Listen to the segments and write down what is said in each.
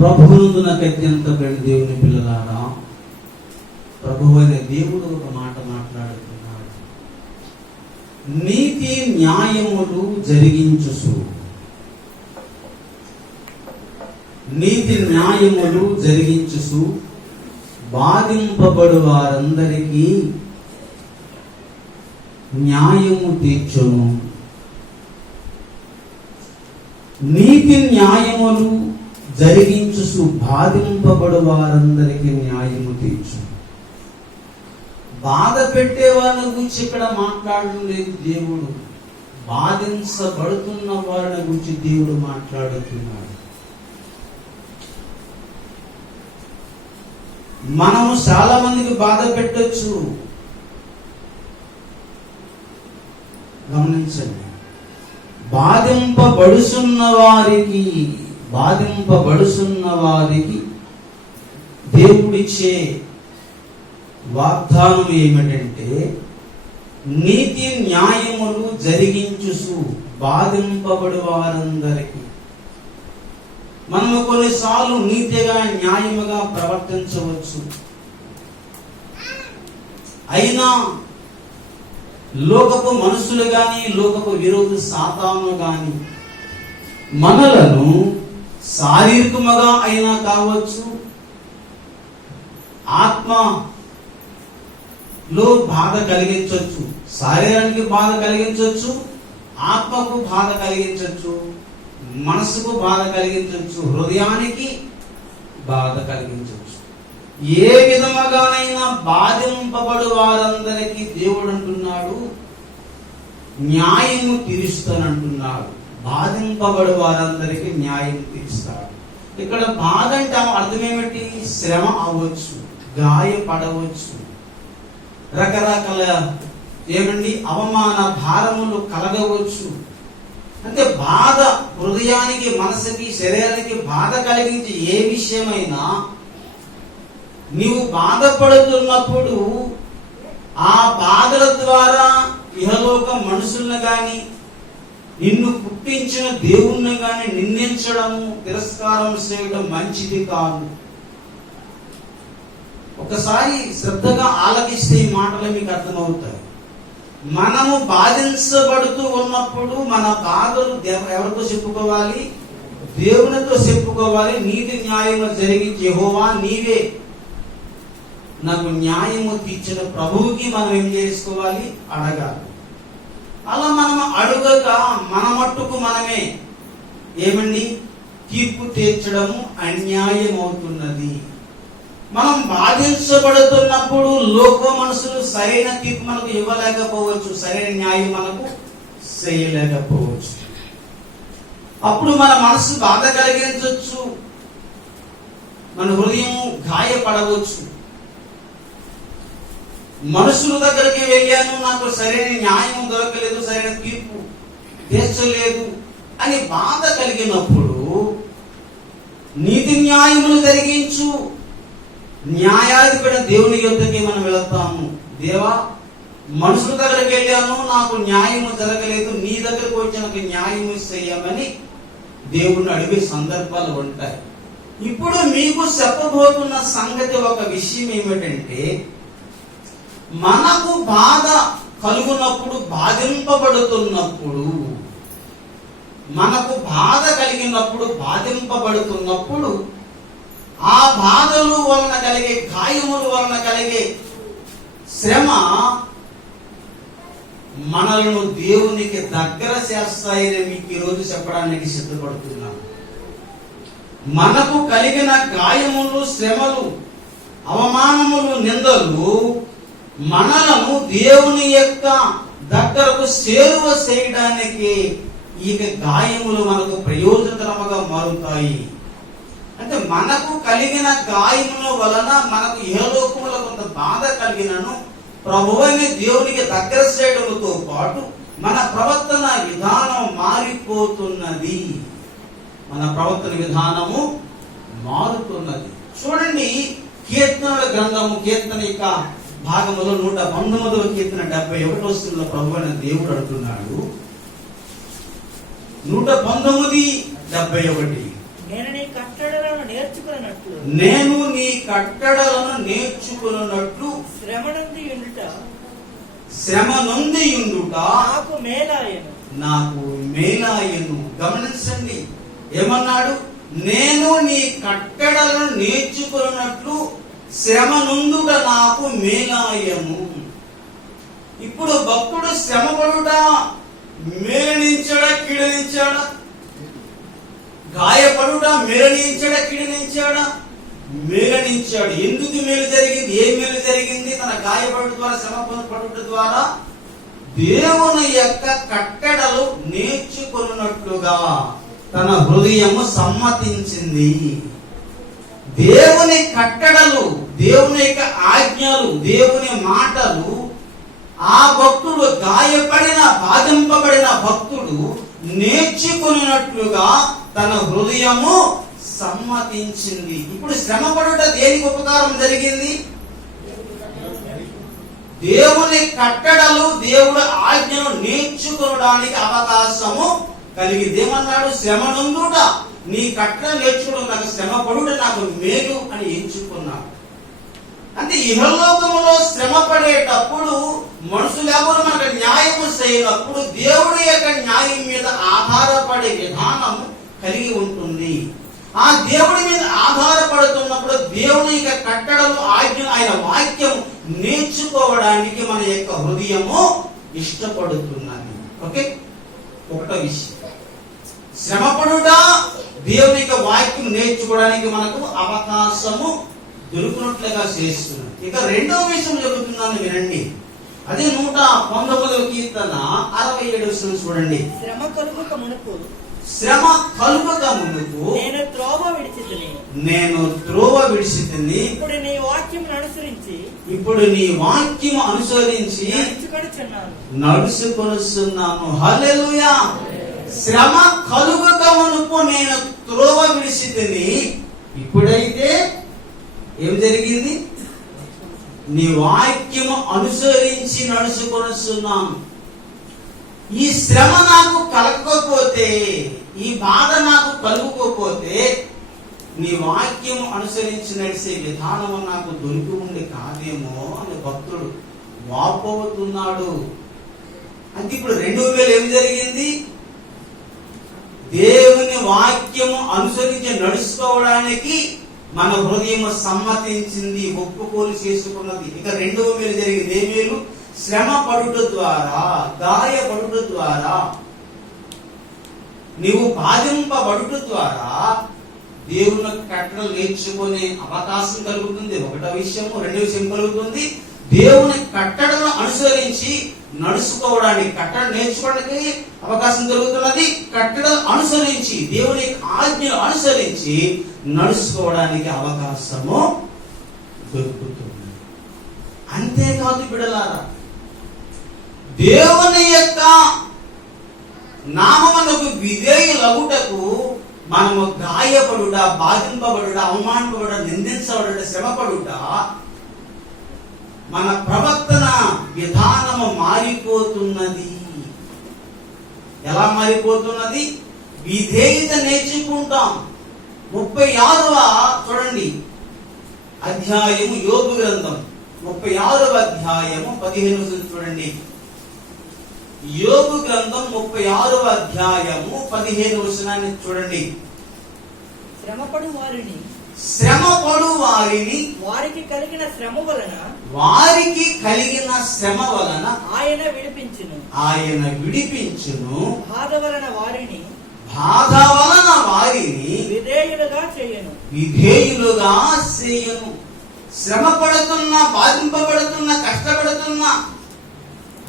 ప్రభువునందు నాకు అత్యంత దేవుని పిల్లలారా, ప్రభువు అనే దేవుడు ఒక మాట మాట్లాడుతున్నాడు. నీతి న్యాయములు జరిగించుసు, నీతి న్యాయములు జరిగించుసు బాధింపబడు వారందరికీ న్యాయము తీర్చును. నీతి న్యాయములు జరిగించుసు బాధింపబడు వారందరికీ న్యాయము తీర్చు. బాధ పెట్టే వాళ్ళ గురించి ఇక్కడ మాట్లాడడం లేదు దేవుడు, బాధించబడుతున్న వారిని గురించి దేవుడు మాట్లాడుతున్నాడు. మనము చాలా మందికి బాధ పెట్టొచ్చు, గమనించండి. బాధింపబడుతున్న వారికి దేవుడిచ్చే వాగ్దానం ఏమిటంటే, నీతి న్యాయములు జరిగించుసు బాధింపబడు వారందరికీ. మనము కొన్నిసార్లు నీతిగా న్యాయముగా ప్రవర్తించవచ్చు, అయినా లోకపు మనుషులు గాని, లోకపు విరోధ సాతాను గాని మనలను శారీరకముగా అయినా కావచ్చు, ఆత్మలో బాధ కలిగించవచ్చు. శరీరానికి బాధ కలిగించవచ్చు, ఆత్మకు బాధ కలిగించవచ్చు, మనసుకు బాధ కలిగించవచ్చు, హృదయానికి బాధ కలిగించవచ్చు. ఏ విధముగానైనా బాధింపబడు వారందరికీ దేవుడు అంటున్నాడు న్యాయము తీరుస్తానంటున్నాడు. బాధింపబడు వారందరికీ న్యాయం తీరుస్తాడు. ఇక్కడ బాధ అంటే అర్థం ఏమిటి? శ్రమ అవ్వచ్చు, గాయపడవచ్చు, రకరకాల అవమాన భారములు కలగవచ్చు. అంటే బాధ హృదయానికి, మనసుకి, శరీరానికి బాధ కలిగించే ఏ విషయమైనా నీవు బాధపడుతున్నప్పుడు ఆ బాధల ద్వారా ఇహలోక మనుషులను గాని, నిన్ను పుట్టించిన దేవుణ్ణి గాని నిందించడము, తిరస్కారం చేయడం మంచిది కాదు. ఒకసారి శ్రద్ధగా ఆలకిస్తే ఈ మాటలు మీకు అర్థమవుతాయి. మనము బాధించబడుతూ ఉన్నప్పుడు మన బాధలు ఎవరితో చెప్పుకోవాలి? దేవునితో చెప్పుకోవాలి. నీతి న్యాయము జరిగించి యెహోవా నీవే నాకు న్యాయము తీర్చిన ప్రభువుకి మనం ఏం చేసుకోవాలి? అడగాలి. అలా మనం అడుగక మన మట్టుకు మనమే తీర్పు తీర్చడము అన్యాయం అవుతున్నది. మనం బాధించబడుతున్నప్పుడు లోక మనుషులు సరైన తీర్పు మనకు ఇవ్వలేకపోవచ్చు, సరైన న్యాయం మనకు చేయలేకపోవచ్చు. అప్పుడు మన మనసు బాధ కలిగించవచ్చు, మన హృదయం గాయపడవచ్చు. మనుషుల దగ్గరికి వెళ్ళాను, నాకు సరైన న్యాయం దొరకలేదు, సరైన తీర్పు తీర్చలేదు అని బాధ కలిగినప్పుడు నీతి న్యాయములు జరిగించు న్యాయాధిపతి దేవుని యొద్దకి మనం వెళతాము. దేవా, మనుషుల దగ్గరికి వెళ్ళాను, నాకు న్యాయము జరగలేదు, నీ దగ్గరకు వచ్చి నాకు న్యాయం చేయమని దేవుణ్ణి అడిగే సందర్భాలు ఉంటాయి. ఇప్పుడు మీకు చెప్పబోతున్న సంగతి ఒక విషయం ఏమిటంటే, మనకు బాధ కలుగునప్పుడు, బాధింపబడుతున్నప్పుడు, మనకు బాధ కలిగినప్పుడు, బాధింపబడుతున్నప్పుడు ఆ బాధలు వలన కలిగే, గాయముల వలన కలిగే శ్రమ మనలను దేవునికి దగ్గర చేస్తాయని మీకు ఈరోజు చెప్పడానికి సిద్ధపడుతున్నాను. మనకు కలిగిన గాయములు, శ్రమలు, అవమానములు, నిందలు మనలను దేవుని యొక్క దగ్గరకు చేరువ చేయడానికి ఈ గాయములు మనకు ప్రయోజనకరముగా మారుతాయి. అంటే మనకు కలిగిన గాయముల వలన మనకు ఇహలోకములో కొంత బాధ కలిగినను ప్రభువుని దేవునికి దగ్గర చేయడంతో పాటు మన ప్రవర్తన విధానం మారిపోతున్నది. మన ప్రవర్తన విధానము మారుతున్నది. చూడండి, కీర్తనల గ్రంథము, కీర్తన యొక్క భాగములో 119వ కీర్తన 71వ ప్రభువైన దేవుడు అంటున్నాడు. 119:71 నేను నీ కట్టడలను నేర్చుకున్నట్లు శ్రమ నొంది ఉండుట నాకు మేలాయను. గమనించండి, ఏమన్నాడు? నేను నీ కట్టడలను నేర్చుకున్నట్లు శ్రమ నొందుట నాకు మేలాయను. ఇప్పుడు భక్తుడు శ్రమ పడుట మేలనించాడా కీడనించాడా? గాయపడుట మేలనించాడా కీడనించాడా? మేలనించాడు. ఎందుకు మేలు జరిగింది? ఏం మేలు జరిగింది? తన గాయపడుట ద్వారా, శ్రమ పడుట ద్వారా దేవుని యొక్క కట్టడలు నేర్చుకున్నట్లుగా తన హృదయము సమ్మతించింది. దేవుని కట్టడలు, దేవుని యొక్క ఆజ్ఞలు, దేవుని మాటలు ఆ భక్తుడు, గాయపడిన బాధింపబడిన భక్తుడు నేర్చుకున్నట్లుగా తన హృదయము సమ్మతించింది. ఇప్పుడు శ్రమ పడుట దేనికి ఉపకారం జరిగింది? దేవుని కట్టడలు, దేవుడు ఆజ్ఞను నేర్చుకోవడానికి అవకాశము కలిగింది. ఏమన్నాడు? శ్రమ నొందుట, నీ కట్టడలు నేర్చుకోవడం నాకు, శ్రమ పడుట నాకు మేలు అని ఎంచుకున్నాడు. అంటే ఇహలోకములో శ్రమ పడేటప్పుడు మనుషులు ఎవరు మనకు న్యాయము చేయనప్పుడు దేవుడి యొక్క న్యాయం మీద ఆధారపడే విధానం కలిగి ఉంటుంది. ఆ దేవుడి మీద ఆధారపడుతున్నప్పుడు దేవుని యొక్క కట్టడలు, ఆజ్ఞలు, ఆయన వాక్యం నేర్చుకోవడానికి మన యొక్క హృదయము ఇష్టపడుతున్నది. ఓకే, ఒకటో విషయం, శ్రమపడుట దేవుని యొక్క వాక్యం నేర్చుకోవడానికి మనకు అవకాశము దొరుకునట్లుగా చేస్తున్నాడు. ఇక రెండవ విషయం చెబుతున్నాను, వినండి. అది 119వ కీర్తన 67వ చూడండి. శ్రమ కలుగుక మునుపు నేను త్రోవ విడిచితిని, ఇప్పుడు నీ వాక్యము అనుసరించి నడుచుకొనుచున్నాను. హల్లెలూయా. శ్రమ కలుగుక మునుపు నేను త్రోవ విడిచితిని, ఇప్పుడైతే ఏం జరిగింది? నీ వాక్యము అనుసరించి నడుచుకొనుచున్నాను. ఈ శ్రమ నాకు కలగకపోతే, ఈ బాధ నాకు కలుగుకోకపోతే, నీ వాక్యం అనుసరించి నడిచే విధానం నాకు దొరికి ఉండి కాదేమో అని భక్తుడు వాపోతున్నాడు. అంటే ఇప్పుడు 2000 ఏం జరిగింది? దేవుని వాక్యము అనుసరించి నడుచుకోవడానికి మన హృదయం సమ్మతించింది, ఒప్పుకోలు చేసుకున్నది. ఇక 2000 జరిగింది. ఏ మేలు? శ్రమ పడుట ద్వారా, గాయపడుట ద్వారా, నీవు బాధింపబడుట ద్వారా దేవుని కట్టడలు నేర్చుకునే అవకాశం కలుగుతుంది. ఒకటో విషయము. రెండో విషయం కలుగుతుంది, దేవుని కట్టడలను అనుసరించి నడుచుకోవడానికి, కట్టడం నేర్చుకోవడానికి అవకాశం దొరుకుతున్నది. కట్టడలు అనుసరించి, దేవుని ఆజ్ఞలు అనుసరించి నడుచుకోవడానికి అవకాశము దొరుకుతుంది. అంతేకాదు బిడ్డలారా, దేవుని యొక్క నామమునకు విధేయులగుటకు మనము గాయపడుట, బాధింపబడుట, అవమానపడుట, నిందించబడుట, శ్రమపడుట, మన ప్రవర్తన విధానము మారిపోతున్నది. ఎలా మారిపోతున్నది? విధేయత నేర్చుకుంటాం. 36వ చూడండి అధ్యాయము, యోబు గ్రంథం 36వ అధ్యాయము 15 చూడండి. యోబు గ్రంథం 36వ అధ్యాయము 15 చూడండి. శ్రమపడు వారిని వారికి కలిగిన శ్రమ వలన ఆయన విడిపించును. బాధ వలన వారిని విధేయులుగా చేయను. శ్రమ పడుతున్నా, బాధింపబడుతున్నా, కష్టపడుతున్నా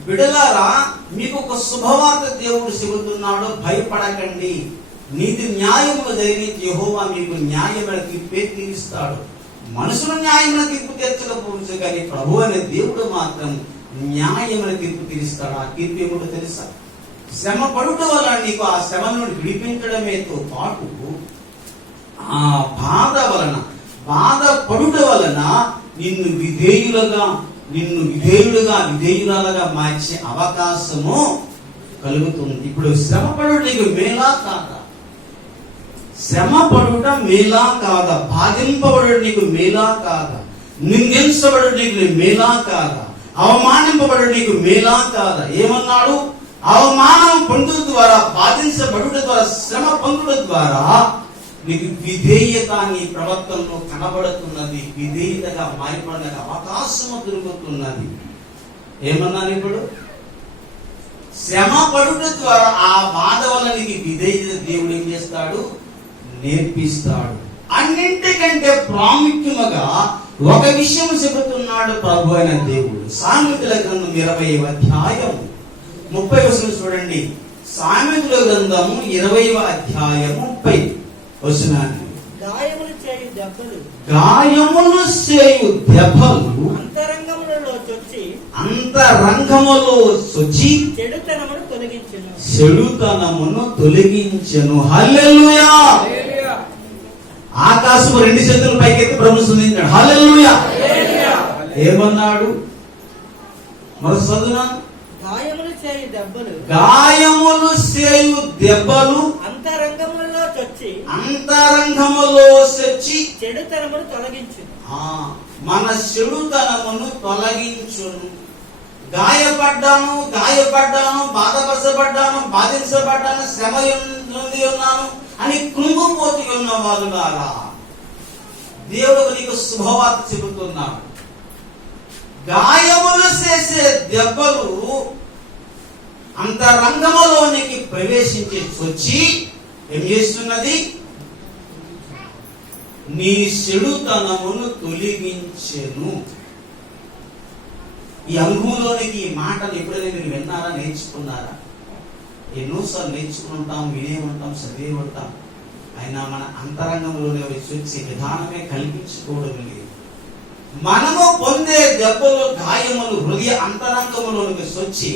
బిడ్డలారా, మీకు ఒక శుభవార్త దేవుడు చెబుతున్నాడు. భయపడకండి. నీతి న్యాయములు జరిగి యెహోవా మీకు న్యాయమైన తీర్పే తీరుస్తాడు. మనుషులు న్యాయమైన తీర్పు తీర్చకపోవచ్చు, కానీ ప్రభు అనే దేవుడు మాత్రం న్యాయమైన తీర్పు తీరుస్తాడు. ఆ తీర్పు ఏమిటో తెలుసా? శ్రమ పడుట వల్ల నీకు ఆ శ్రమ నుండి విడిపించడమేతో పాటు ఆ బాధ పడుట వలన నిన్ను విధేయులుగా మార్చే అవకాశము కలుగుతుంది. ఇప్పుడు శ్రమ పడుట నీకు మేలా కాదా? శ్రమ పడుట మేలా కాదా? బాధింపబడు నీకు మేలా కాదా? నిందించబడు నీకు మేలా కాదా? అవమానింపబడు నీకు మేలా కాదా? ఏమన్నాడు? అవమానం పొందుట ద్వారా, బాధించబడుట ద్వారా, శ్రమ పొందుట ద్వారా నీకు విధేయత నీ ప్రవర్తనలో కనబడుతున్నది. విధేయతగా మారిపడడానికి అవకాశం దొరుకుతున్నది. ఏమన్నాను ఇప్పుడు? శ్రమ పడుట ద్వారా ఆ బాధ వల్ల నీకు విధేయత దేవుడు ఏం చేస్తాడు? నేర్పిస్తాడు. అన్నింటికంటే ప్రాముఖ్యముగా ఒక విషయం చెబుతున్నాడు ప్రభు అయిన దేవుడు. సామెతల గ్రంథం 20వ అధ్యాయం 30వ వచనం చూడండి. సామెతల గ్రంథం 20వ అధ్యాయం 30వ వచనాన్ని. గాయములు చేయు దెబ్బలు అంతరంగములో చొచ్చి చెడుతనమును తొలగించెను. హల్లెలూయా. ఆకాశము 2 చేతులు పైకెత్తి ప్రభువును స్తుతించాడు. హల్లెలూయా. ఏమన్నాడు? మరి చదువునా? గాయములు చేయు దెబ్బలు అంతరంగములో చొచ్చి చెడుతనమును తొలగించును. మన చెడుతనమును తొలగించును. గాయపడ్డాను, బాధపరచబడ్డాను, బాధించబడ్డాను, శ్రమ నుండి ఉన్నాను అని కృంగిపోతూ ఉన్న వాళ్ళులారా, దేవుడు నీకు శుభవార్త చెబుతున్నాడు. గాయములు చేసే దెబ్బలు అంతరంగములోనికి ప్రవేశించి వచ్చి ఏం చేస్తున్నది? నీ చెడుతనమును తొలగించెను. ఈ అనుభవంలోనికి ఈ మాటలు ఎప్పుడైనా మీరు విన్నారా? నేర్చుకున్నారా? ఎన్నోసార్లు నేర్చుకుంటాం, వినే ఉంటాం, చదివే ఉంటాం. అయినా మన అంతరంగంలోనే వచ్చే విధానమే కల్పించుకోవడం లేదు. మనము పొందే దెబ్బలు, గాయములు హృదయ అంతరంగంలోనికి వచ్చి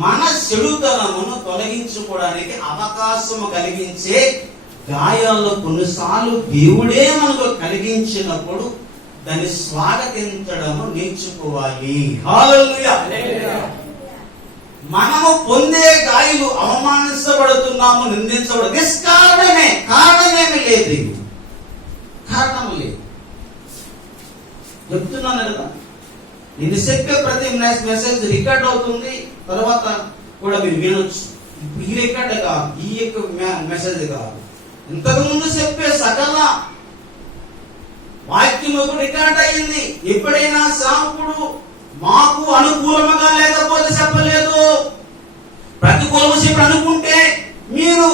మన చెడుతనమును తొలగించుకోవడానికి అవకాశము కలిగించే గాయాల్లో కొన్నిసార్లు దేవుడే మనకు కలిగించినప్పుడు దాన్ని స్వాగతించడము నేర్చుకోవాలి. హల్లెలూయా. మనము పొందే గాయాలు అవమానించబడుతున్నాము, నిందించబడు నిష్కారణమే, కారణమేమి లేదు, కారణం లేదు. చెప్తున్నాను కదా, నేను చెప్పే ప్రతి మెసేజ్ రికార్డ్ అవుతుంది, తర్వాత కూడా మీరు వినొచ్చు. ఈ రికార్డ్ కాదు, ఈ యొక్క మెసేజ్ కాదు, ఇంతకు ముందు చెప్పే సకల వాక్యము రికార్డ్ అయ్యింది. ఎప్పుడైనా సాంపుడు మాకు అనుకూలముగా లేకపోతే చెప్పలేదు, ప్రతికూలము చెప్పి అనుకుంటే మీరు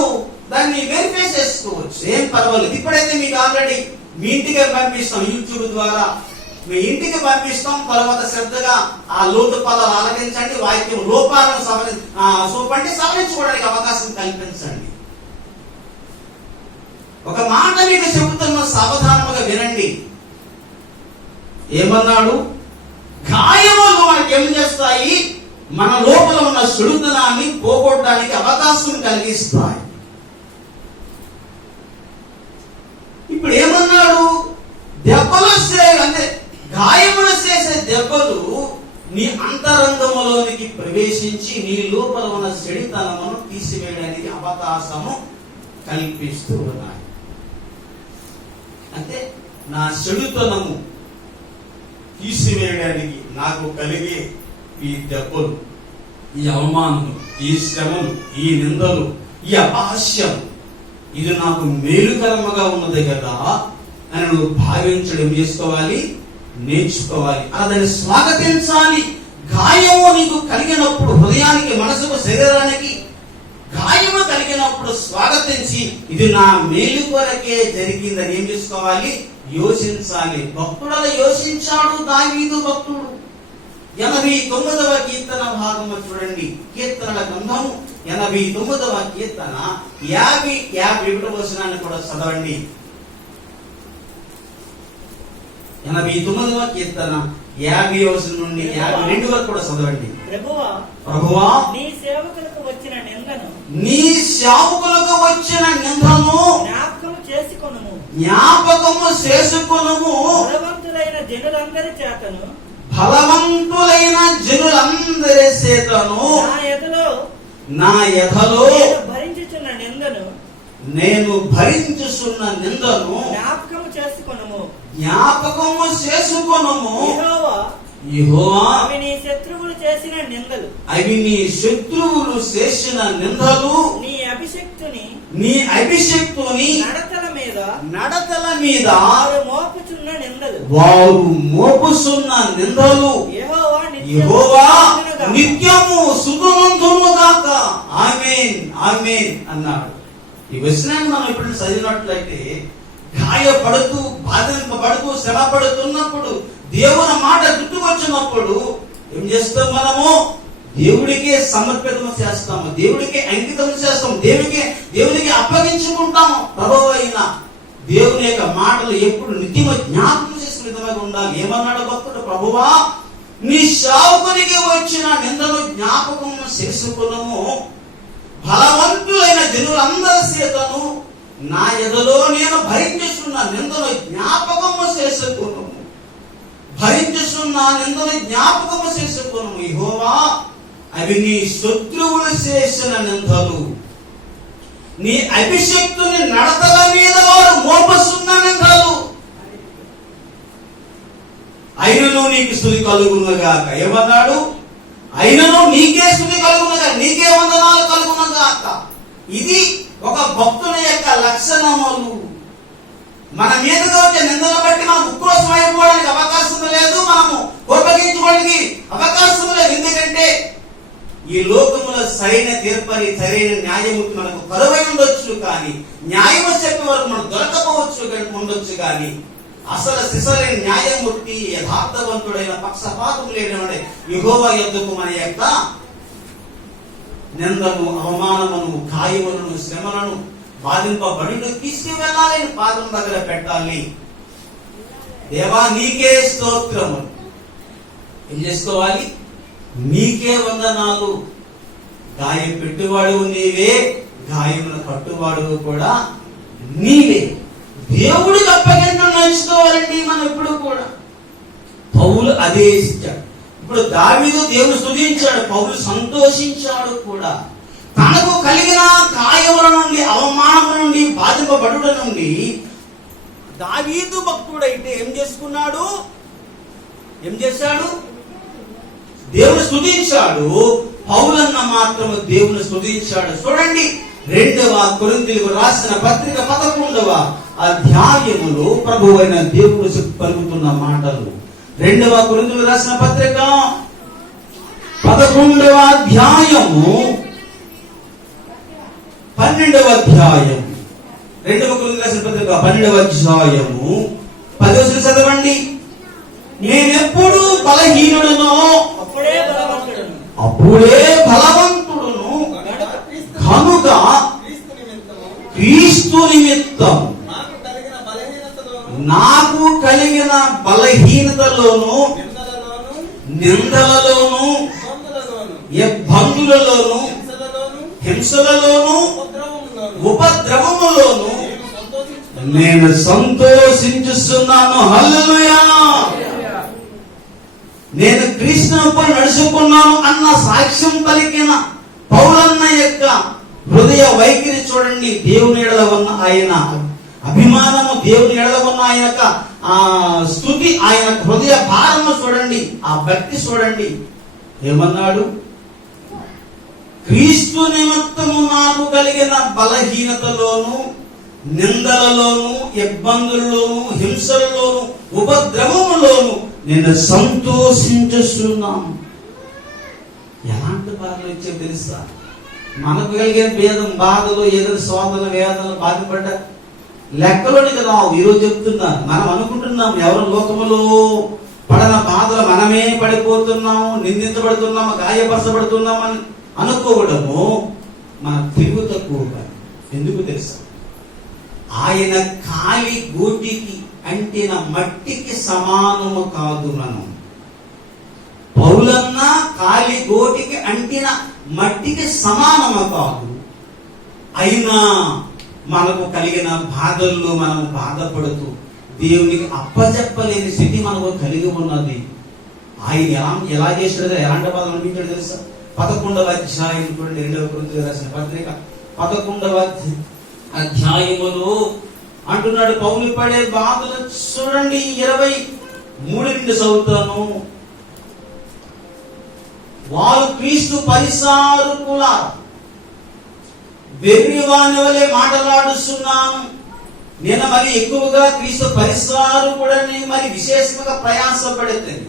దాన్ని వెరిఫై చేసుకోవచ్చు, ఏం పర్వాలేదు. ఇప్పుడైతే మీకు ఆల్రెడీ మీ ఇంటికి పంపిస్తాం, యూట్యూబ్ ద్వారా మీ ఇంటికి పంపిస్తాం. తర్వాత శ్రద్ధగా ఆ లోటు పదాలు ఆలకించండి, వాక్యం లోపాలను సవరించుకోవడానికి అవకాశం కల్పించండి. ఒక మాట మీకు చెబుతున్న, సావధానముగా వినండి. ఏమన్నాడు? గాయములు మనకి ఏం చేస్తాయి? మన లోపల ఉన్న సుడుతనాన్ని పోగొట్టడానికి అవకాశం కలిగిస్తాయి. ఇప్పుడు ఏమన్నాడు? దెబ్బలు అంటే గాయములు చేసే దెబ్బలు నీ అంతరంగములోనికి ప్రవేశించి నీ లోపల ఉన్న చెడుతనమును తీసివేయడానికి అవకాశము కల్పిస్తూ ఉన్నాయి. అంటే నా చెడుతనము తీసివేయడానికి నాకు కలిగే ఈ దెబ్బలు, ఈ అవమానము, ఈ శ్రమలు, ఈ నిందలు, ఈ అపహాస్యం, ఇది నాకు మేలుకరముగా ఉన్నది కదా అని నువ్వు భావించడం చేసుకోవాలి, నేర్చుకోవాలి. అలా దాన్ని స్వాగతించాలి. గాయము నీకు కలిగినప్పుడు, హృదయానికి, మనసుకు, శరీరానికి గాయము కలిగినప్పుడు స్వాగతించి ఇది నా మేలు కొరకే జరిగిందని ఏం చేసుకోవాలి? యోచించాలి. భక్తుడు అలా యోచించాడు. దావీదు భక్తుడు 89వ కీర్తన భాగము చూడండి. కీర్తనల గ్రంథము 89వ కీర్తన 51వ వచనాన్ని కూడా చదవండి. 89వ కీర్తన 50వ వచనం నుండి 52 వరకు కూడా చదవండి. ప్రభువా, నీ సేవకులకు వచ్చిన నిందను జ్ఞాపకము చేసుకొనుము. బలవంతులైన జనులందరి చేతను నా ఎదలో నేను భరించుచున్న నిందను జ్ఞాపకము చేసుకొనుము. జ్ఞాపకము చేసుకొనుము. యెహోవా యెహోవా అవి నీ శత్రువులు చేసిన నిందలు, అవి నీ శత్రువులు చేసిన నిందలు, నీ అభిషక్తుని నీ అభిషక్తుని నడతల మీద వారు మోపుచున్న నిందలు, వారు మోపుచున్న నిందలు యెహోవా యెహోవా నిత్యము నిత్యము సుఖనందునుగాక. ఆమేన్ ఆమేన్ అన్నాడు. ఈ వచనాన్ని మనం ఇప్పుడు చదివినట్లయితే గాయపడుతూ బాధింపబడుతూ శ్రమ పడుతున్నప్పుడు దేవుని మాట గుర్తుకొచ్చినప్పుడు ఏం చేస్తాం? మనము దేవుడికి సమర్పితం చేస్తాము, దేవుడికి అంకితం చేస్తాము, దేవునికి అప్పగించుకుంటాము. ప్రభువు అయిన దేవుని యొక్క మాటలు ఎప్పుడు నిత్యము జ్ఞాపకం చేసే విధంగా ఉండాలి. ఏమన్నాడు భక్తుడు? ప్రభువా, నీ సేవకునికి వచ్చిన నిందను జ్ఞాపకం చేసుకున్నాము. బలవంతులైన జనులందరి చేతను నా ఎదలో నేను భరించుచున్న నిందను జ్ఞాపకము చేసుకున్నాము. భరించుచున్న నిందను జ్ఞాపకము చేసుకున్నాము. యెహోవా, అవి నీ శత్రువులు చేసిన నిందలు, నీ అభిషక్తుని నడతల మీద వారు మోపస్తున్న నిందలు. అయినను నీకు స్తుతి కలుగునుగాక. ఏమన్నాడు? అయినను నీకే స్తుతి కలుగునుగాక, నీకే వందనాలు కలుగునుగాక. ఇది ఒక భక్తుని యొక్క లక్షణములు. మన మీదగా వచ్చే నిందలు బట్టి మనం ఉక్రోషం అయిపోవడానికి అవకాశం లేదు, మనము కోపగించుకోవడానికి అవకాశం లేదు. ఎందుకంటే ఈ లోకములో సరైన తీర్పని సరైన న్యాయమూర్తి మనకు కరువై ఉండొచ్చు, కానీ న్యాయము చెప్పే వరకు మనం దొరకపోవచ్చు ఉండొచ్చు, కానీ అసలు సిసలైన న్యాయమూర్తి యథార్థవంతుడైన పక్షపాతం లేనివాడే యెహోవా యొద్దకు మన యొక్క నిందను, అవమానమును, గాయములను, శ్రమలను, బాధింపబడి తీసుకువెళ్ళాలని పాదం దగ్గర పెట్టాలి. దేవా, నీకే స్తోత్రము. ఏం చేసుకోవాలి? నీకే వందనాలు. గాయం పెట్టువాడు నీవే, గాయమును కట్టువాడు కూడా నీవే. దేవుడికి అప్పగించడం నేర్చుకోవాలండి మనం ఎప్పుడు కూడా. పౌలు అదే ఇచ్చాడు. ఇప్పుడు దావీదు దేవుడు స్తుతించాడు, పౌలు సంతోషించాడు కూడా. తనకు కలిగిన గాయముల నుండి, అవమానముల నుండి, బాధింపబడుట నుండి దావీదు భక్తుడైతే ఏం చేసుకున్నాడు? ఏం చేశాడు? దేవుని స్తుతించాడు. పౌలన్న మాత్రము దేవుని స్తుతించాడు. చూడండి, 2వ కొరింథీయులకు రాసిన పత్రిక 11వ అధ్యాయములో ప్రభువైన దేవుడు పలుకుతున్న మాటలు. 2వ కొరింథీయులకు రాసిన పత్రిక 11వ అధ్యాయము 12వ అధ్యాయం. 2వ కొరింథీయులకు రాసిన పత్రిక 12వ అధ్యాయము 10వ వచనం చదవండి. నేనెప్పుడు బలహీనుడునో అప్పుడే బలవంతుడును కనుక క్రీస్తు నిమిత్తం నాకు కలిగిన బలహీనతలోను, నిందలలోను, ఇబ్బందులలోను, హింసలలోను, ఉపద్రవములోను నేను సంతోషించుస్తున్నాను. హల్లెలూయా. నేను క్రీస్తును నడుచుకున్నాను అన్న సాక్ష్యం పలికిన పౌలన్న యొక్క హృదయ వైఖరి చూడండి. దేవుని ఎడల ఉన్న ఆయన అభిమానము, దేవుని ఎడల ఉన్న ఆయన యొక్క స్తుతి, ఆయన హృదయ భారము చూడండి, ఆ భక్తి చూడండి. ఏమన్నాడు? క్రీస్తు నిమిత్తము నాకు కలిగిన బలహీనతలోను, నిందలలోను, ఇబ్బందుల్లోను, హింసలలోను, ఉపద్రవములోను నేను సంతోషించున్నాను. ఎలాంటి బాధలు వచ్చాయో తెలుసా? మనకు కలిగే భేదం, బాధలు, ఏదైనా శోధన, వేదనలు, బాధపడ్డ లెక్కలోనికి రావు. ఈరోజు చెప్తున్నాను, మనం అనుకుంటున్నాం ఎవరు లోకములో పడన బాధలు మనమే పడిపోతున్నాము, నిందించబడుతున్నాము, గాయపరచబడుతున్నాము అని అనుకోవడము మన తెలివి తక్కువగా. ఎందుకు తెలుసా? ఆయన కాలి గోటికి అంటిన మట్టికి సమానము కాదు మనం. పౌలన్న కాలి గోటికి అంటిన మట్టికి సమానము కాదు. అయినా మనకు కలిగిన బాధల్లో మనం బాధపడుతూ దేవునికి అప్పచెప్పలేని స్థితి మనకు కలిగి ఉన్నది. ఆయన ఎలా చేశాడో, ఎలాంటి బాధలు అనిపించాడు తెలుసా? 11వ అధ్యాయం చూడండి, 2వ కొరింథీయులకు రాసిన పత్రిక 11వ అధ్యాయములో అంటున్నాడు పౌలు పడే బాధలు చూడండి. 23 నుండి చదువుతాను. వారు క్రీస్తు పరిసారకుల వెర్రివాని వలె మాట్లాడుతున్నాను. నేను మరి ఎక్కువగా క్రీస్తు పరిసారకుడని మరి విశేషంగా ప్రయాసపడుతుంది.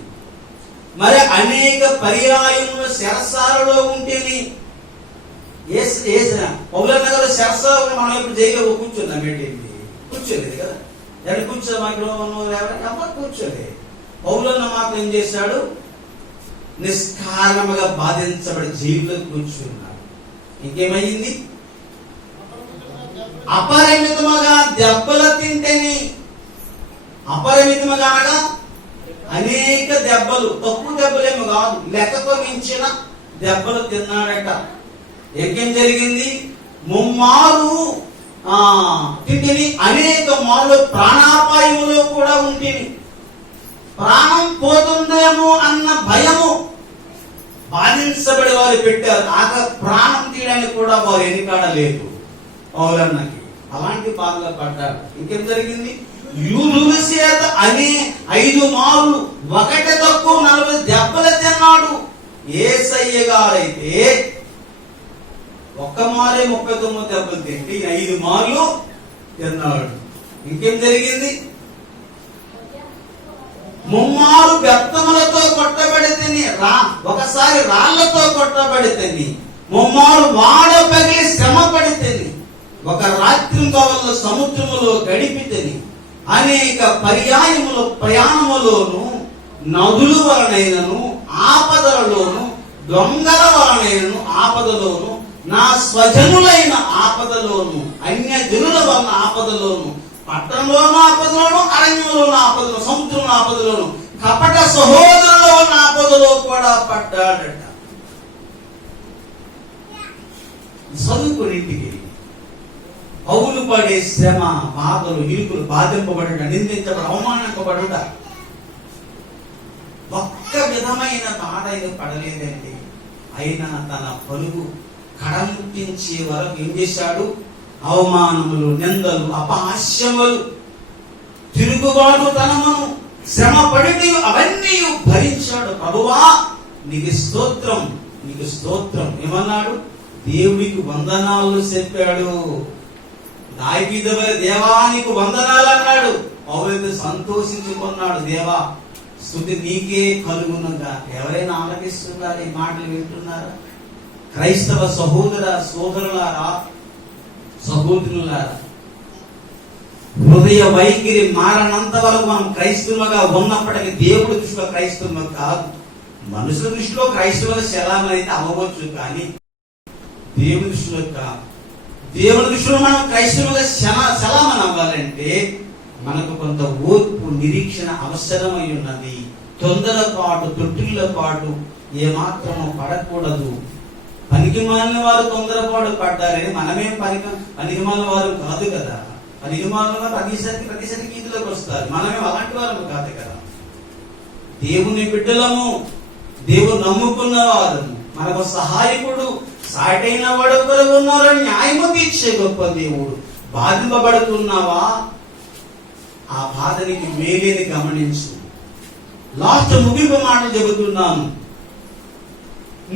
మరి అనేక పర్యాయములు శరసాలలో ఉంటేని పౌలన్న గారు శరసాలు మనం ఇప్పుడు జైల్లో కూర్చుందాం ఏంటి? కూర్చోలేదు కదా. ఎక్కడ కూర్చోమా? ఇక్కడ కూర్చోలేదు. పౌలన్న మాత్రం ఏం చేశాడు? నిష్కారణముగా బాధించబడి జైల్లో కూర్చున్నాడు. ఇంకేమైంది? అపరిమితముగా దెబ్బలు తింటేని, అపరిమితముగా అనగా అనేక దెబ్బలు, తక్కువ దెబ్బలేమో కాదు, లెక్కకు మించిన దెబ్బలు తిన్నాడట. ఏం జరిగింది? ముమ్మారు తింటిని, అనేక మార్లు ప్రాణాపాయములో కూడా ఉంటిని. ప్రాణం పోతుందేమో అన్న భయము బాధించబడి వారు పెట్టారు. ప్రాణం తీయడానికి కూడా వారు ఎన్నికాడలేదు పౌలన్నకి. అలాంటి బాధలు పడ్డాడు. ఇంకేం జరిగింది? యూదుల చేత అనే 5 మార్లు, ఒకటి తక్కువ 40 దెబ్బలు తిన్నాడు. యేసయ్య గారైతే ఒక్క మారే 39 దెబ్బలు తింటే 5 మార్లు తిన్నాడు. ఇంకేం జరిగింది? ముమ్మారు బెత్తములతో కొట్టబడితేని, ఒకసారి రాళ్లతో కొట్టబడితేని, ముమ్మారు వాడ పగిలి శ్రమ పడితేని, ఒక రాత్రి పగలు సముద్రములో గడిపితేని, అనేక పర్యాయముల ప్రయాణములోను, నదుల వలనైనను ఆపదలలోను, దొంగల వలనైనను ఆపదలోను, నా స్వజనులైన ఆపదలోను, అన్య జనుల వలన ఆపదలోను, పట్టణంలోను ఆపదలోను, అరణ్యంలోను ఆపదలో, సముద్రంలో ఆపదలోను, కపట సహోదరుల వలన ఆపదలో కూడా పడ్డాడట. చదువుకునింటికి పౌలు పడే శ్రమ, బాధలు, ఇరుకులు, బాధింపబడుట, నిందించబడ, అవమానింపబడుట, ఒక్క విధమైన బాధ ఇది పడలేదండి. అయినా తన పరుగు కడముట్టించే వరకు ఏం చేశాడు? అవమానములు, నిందలు, అపహాస్యములు, తిరుగుబాటు తనమును, శ్రమ పడి అవన్నీ భరించాడు. ప్రభువా నీకు స్తోత్రం, నీకు స్తోత్రం. ఏమన్నాడు? దేవుడికి వందనాలు చెప్పాడు. దేవా నీకు వందనాలు అన్నాడు. పౌలు సంతోషించుకున్నాడు. దేవా స్తుతి నీకే కలుగునుగా. ఎవరైనా ఆలకిస్తున్నారా? ఈ మాటలు వింటున్నారా? క్రైస్తవ సోదరులారా, సహోదరులారా, హృదయ వైఖరి మారనంత వరకు మనం క్రైస్తవులుగా ఉన్నప్పటికీ దేవుడి దృష్టిలో క్రైస్తవులు కాదు. మనుషుల దృష్టిలో క్రైస్తవుల శలామని అయితే అవ్వవచ్చు, కానీ దేవుడి దృష్టిలో కాదు. దేవుడి దృష్టిలో మనం క్రైస్తవులుగా శలామని అవ్వాలంటే మనకు కొంత ఓర్పు, నిరీక్షణ అవసరమై ఉన్నది. తొందరపాటు, తొట్టిల్లపాటు ఏమాత్రము పడకూడదు. పనికిమాలిన వారు తొందరపాటు పడ్డారని మనమేం పనికిమాలిన వారు కాదు కదా. పనికిమాలిన వారు ప్రతిసరికి ఇందులోకి వస్తారు. మనమే అలాంటి వారు కాదు కదా. దేవుని బిడ్డలము, దేవుడు నమ్ముకున్న వారు, మనకు సహాయకుడు, సాటైన వాడు ఒకరు ఉన్నారు. న్యాయము తీర్చే గొప్ప దేవుడు. బాధింపబడుతున్నావా? ఆ బాధనికి మేలేని గమనించు. లాస్ట్ ముగింపు మాటలు చెబుతున్నాను.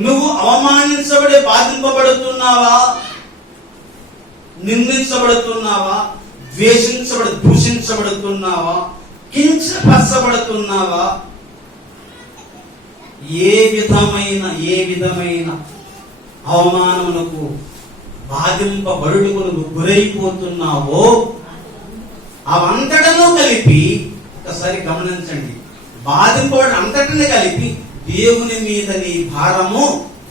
నువ్వు అవమానించబడి బాధింపబడుతున్నావా? నిందించబడుతున్నావా? దూషించబడుతున్నావా? కించపరచబడుతున్నావా? ఏ విధమైన అవమానమునకు, బాధింపబడుటకు గురైపోతున్నావో అవంతటను కలిపి ఒకసారి గమనించండి. బాధింపబడి అంతటిని కలిపి దేవుని మీద నీ భారము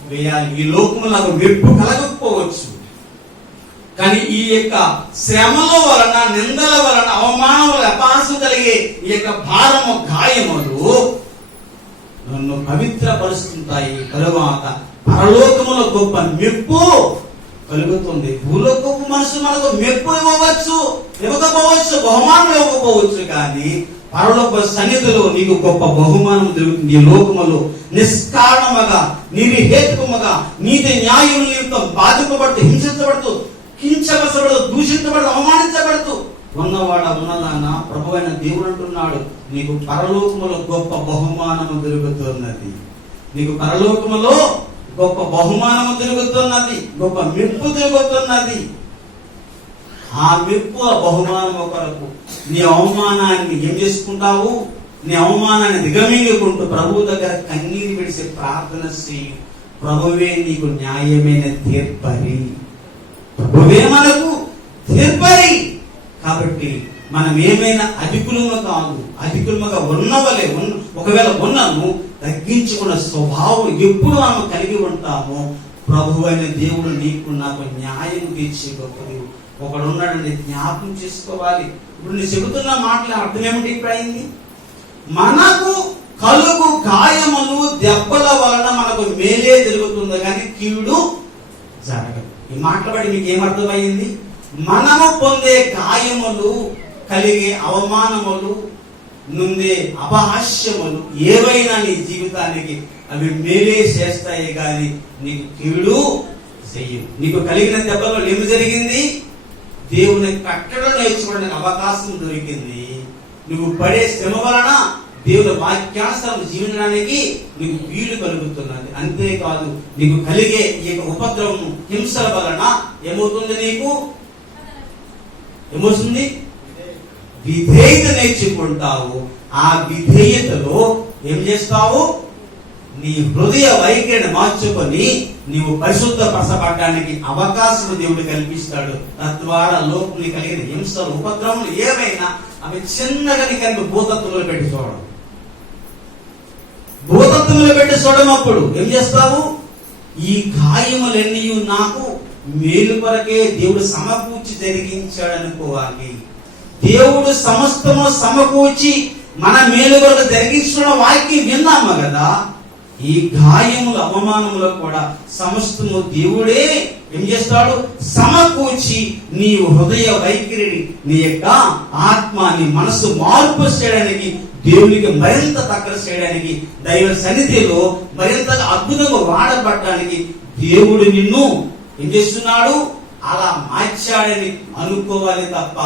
వేయాలి. ఈ లోకము నాకు మెప్పు కలగకపోవచ్చు, కానీ ఈ యొక్క శ్రమల వలన, నిందల వలన, అవమానముల అపాసు కలిగే ఈ యొక్క భారము, గాయములు నన్ను పవిత్రపరుస్తుంటాయి. తరువాత పరలోకములో గొప్ప మెప్పు కలుగుతుంది. భూలోకపు మనసు మనకు మెప్పు ఇవ్వకపోవచ్చు, బహుమానం ఇవ్వకపోవచ్చు, కానీ పరలోక సన్నిధిలో నీకు గొప్ప బహుమానం దొరుకుతుంది. ఈ లోకములో నిష్కారణముగా, నిర్హేతుకముగా, నీతి న్యాయం నిమిత్తం బాధింపబడుతూ, హింసించబడుతూ, కించపరచబడదు, దూషించబడదు, అవమానించబడదు. ఉన్నదాన ప్రభు అయిన దేవుడు అంటున్నాడు, నీకు పరలోకములో గొప్ప బహుమానము దొరుకుతున్నది. నీకు పరలోకములో గొప్ప బహుమానము దొరుకుతున్నది, గొప్ప మెప్పు దొరుకుతున్నది. ఆ మెప్పు, ఆ బహుమానము కొరకు నీ అవమానాన్ని ఏం చేసుకుంటావు? నీ అవమానాన్ని దిగమింగుకుంటూ ప్రభు దగ్గర కన్నీరు విడిసి ప్రార్థన చేయి. ప్రభువే నీకు న్యాయమైన తీర్పరి, ప్రభువే మనకు తీర్పరి. కాబట్టి మనం ఏమైనా అధికులము కాదు, అధికులముగా ఉన్నవలే ఒకవేళ ఉన్నను తగ్గించుకున్న స్వభావం ఎప్పుడు మనం కలిగి ఉంటామో ప్రభు అయిన దేవుడు నీకు నాకు న్యాయం తీర్చే గొప్పది ఒకడున్నాడని జ్ఞాపకం చేసుకోవాలి. ఇప్పుడు నేను చెబుతున్న మాటల అర్థం ఏమిటి? ఇప్పుడు అయింది, మనకు కలుగు గాయములు దెబ్బల వలన మనకు మేలే జరుగుతుంది కానీ కీడు జరగదు. ఈ మాటలు మీకు ఏమర్థమైంది? మనము పొందే గాయములు, కలిగే అవమానములు, నుండే అపహాస్యములు ఏవైనా నీ జీవితానికి అవి మేలే చేస్తాయి కానీ నీకు కీడు చెయ్యవు. నీకు కలిగిన దెబ్బలో ఏమి జరిగింది? దేవుని కట్టడం నేర్చుకోవడానికి అవకాశం దొరికింది. నువ్వు పడే శ్రమ వలన దేవుని వాక్యానుసారం జీవించడానికి నీకు వీలు కలుగుతున్నది. అంతేకాదు నీకు కలిగే ఈ ఉపద్రవం, హింసల వలన ఏమవుతుంది? నీకు ఏమవుతుంది? విధేయత నేర్చుకుంటావు. ఆ విధేయతలో ఏం చేస్తావు? నీ హృదయ వైఖరిని మార్చుకొని నీవు పరిశుద్ధ పరచబడడానికి అవకాశం దేవుడు కల్పిస్తాడు. తద్వారా లోపలి కలిగిన హింసలు, ఉపద్రవములు ఏమైనా అవి చిన్నగా నీకు భూతత్వంలో పెట్టి చూడడం. భూతత్వంలో పెట్టి చూడమప్పుడు ఏం చేస్తావు? ఈ గాయములన్నీ నాకు మేలు కొరకే దేవుడు సమకూర్చి జరిగించాడు అనుకోవాలి. దేవుడు సమస్తము సమకూర్చి మన మేలు కొరకు జరిగించిన వాక్యం విన్నాము కదా. ఈ గాయములు, అవమానములు కూడా సమస్తము దేవుడే ఏం చేస్తాడు? సమకూర్చి నీ హృదయ వైఖరిని, నీ యొక్క ఆత్మ, నీ మనసు మార్పు చేయడానికి, దేవునికి మరింత దగ్గర చేయడానికి, దైవ సన్నిధిలో మరింత అద్భుతంగా వాడబడటానికి దేవుడు నిన్ను ఏం చేస్తున్నాడు? అలా మార్చాడని అనుకోవాలి తప్ప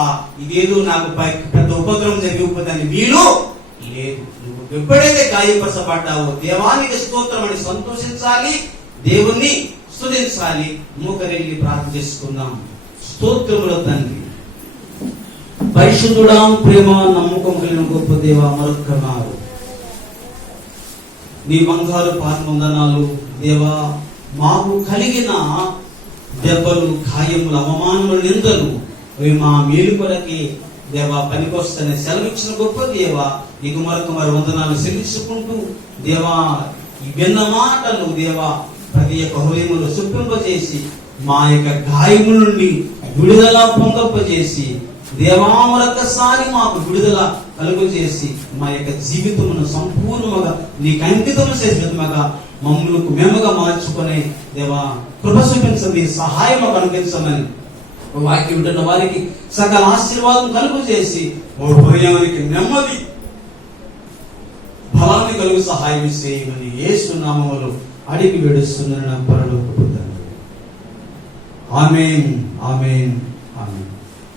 ఇదేదో నాకు పెద్ద ఉపద్రవం జరిగిపోతుందని వీలు లేదు. నువ్వు ఎప్పుడైతే గాయపరచబడ్డావో దేవానికి స్తోత్రం అని సంతోషించాలి, దేవుణ్ణి స్తుతించాలి. మూకరెళ్ళి ప్రార్థన చేసుకుందాం. స్తోత్రముల తండ్రి, పరిశుద్ధుడా, ప్రేమ నమ్మకం కలిగిన గొప్ప దేవ, మరొక్కమారు నీ బంగారు పాదవందనాలు దేవా. మాకు కలిగిన దెబ్బలు, గాయములు, అవమానములు, నిందలు అవి మా మేలు కొరకే దేవా పనికొస్తానే సెలవిచ్చిన గొప్ప దేవా, నీకు మరొక వందనాలు చెల్లించుకుంటూ దేవా, ఈ విన్న మాటలు దేవా ప్రతి ఒక్క హృదయములు సుప్పింపజేసి మా యొక్క గాయము నుండి విడుదల పొందపజేసి దేవా మరొకసారి మాకు విడుదల కలుగు చేసి మా యొక్క జీవితమును సంపూర్ణముగా నీకు అంకితం చేసేదిగా మమ్మల్ని మేముగా మార్చుకునే దేవా కృప చూపించండి, సహాయం కనిపించమని వాక్యం వింటున్న వారికి సకల ఆశీర్వాదం కలుగు చేసి హృదయానికి నెమ్మది, బలాన్ని కలుగు సహాయం చేయమని యేసు నామములో అడిగి వేడుస్తున్నాను పరలోకపు తండ్రి. ఆమేన్, ఆమేన్.